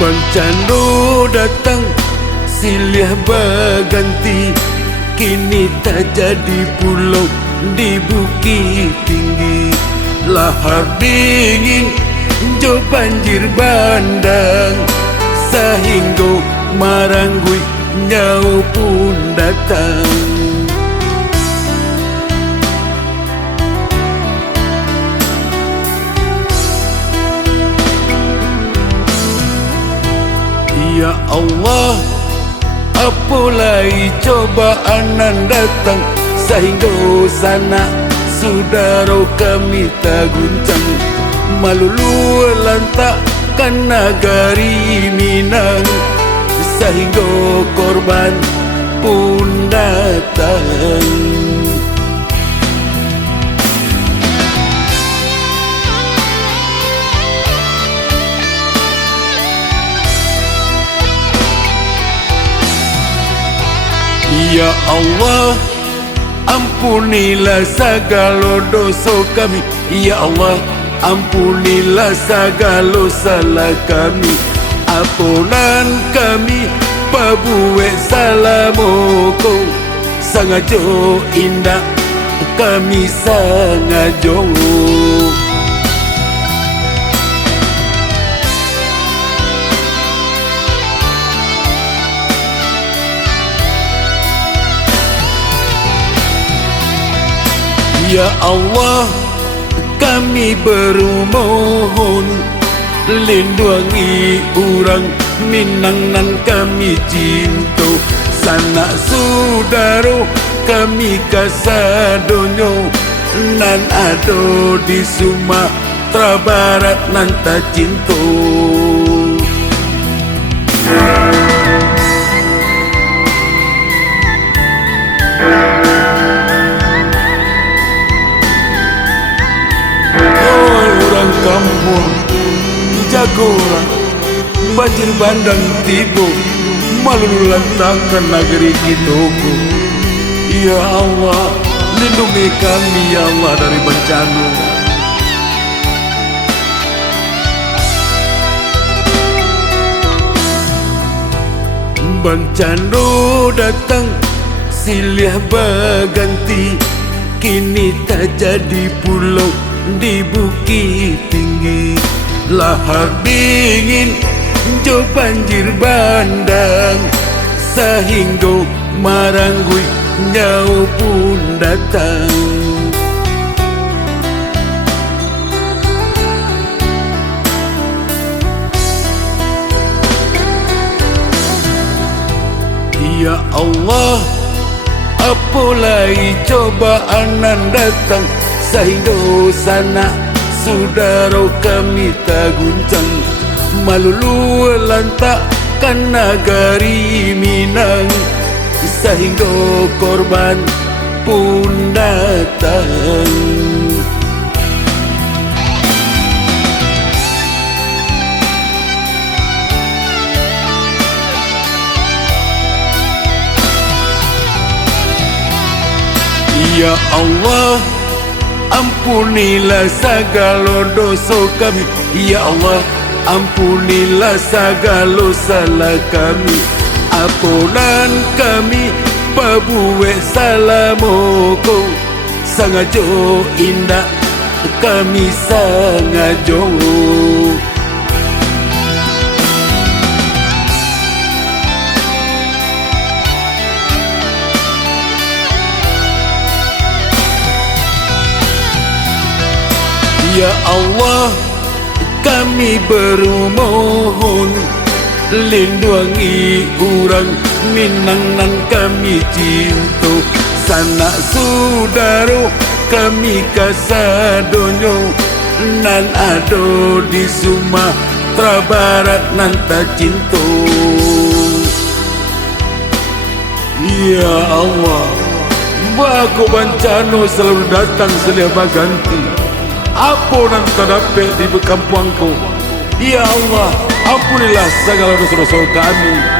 Bencana datang silih berganti, kini tak jadi pulau di bukit tinggi. Lahar dingin jo banjir bandang, sehingga maranggui nyau pun datang. Ya Allah, apalagi cobaan nan datang, sehingga sana saudara kami tak guncang. Malulu lantakkan negari Minang, sehingga korban pun datang. Ya Allah, ampunilah segala dosa kami. Ya Allah, ampunilah segala salah kami. Ampunan kami pabuat salamoko, sangat indah kami sangat jauh. Ya Allah, kami bermohon, lindungi orang Minang nan kami cinta. Sanak saudara kami kasadonyo nan ada di Sumatera Barat nan tak cinta. Kampung Jagoran, banjir bandang tiba, malulu lantakan negeri kita. Ya Allah, lindungi kami ya Allah dari bencana. Bencana datang silih berganti, kini tak jadi pulau di bukit tinggi. Lahar dingin jo banjir bandang, sehingga maranggui nyau pun datang. Ya Allah, apalagi cobaan nan datang, sehingga sana saudara kami tak guncang. Malulu lantakkan negeri Minang, sehingga korban pun datang. Ya Allah, ampunilah segala dosa kami. Ya Allah, ampunilah segala salah kami. Ampunan kami pabuat salamoko, sangat indah kami sangat jauh. Ya Allah, kami bermohon, lindungi orang Minang nan kami cinta. Sanak saudara kami kasadonyo nan ada di Sumatera Barat nan tak cinta. Ya Allah, baku bencana selalu datang silih berganti, apa nan terdapat di kampungku. Ya Allah, ampunilah segala dosa-dosa kami.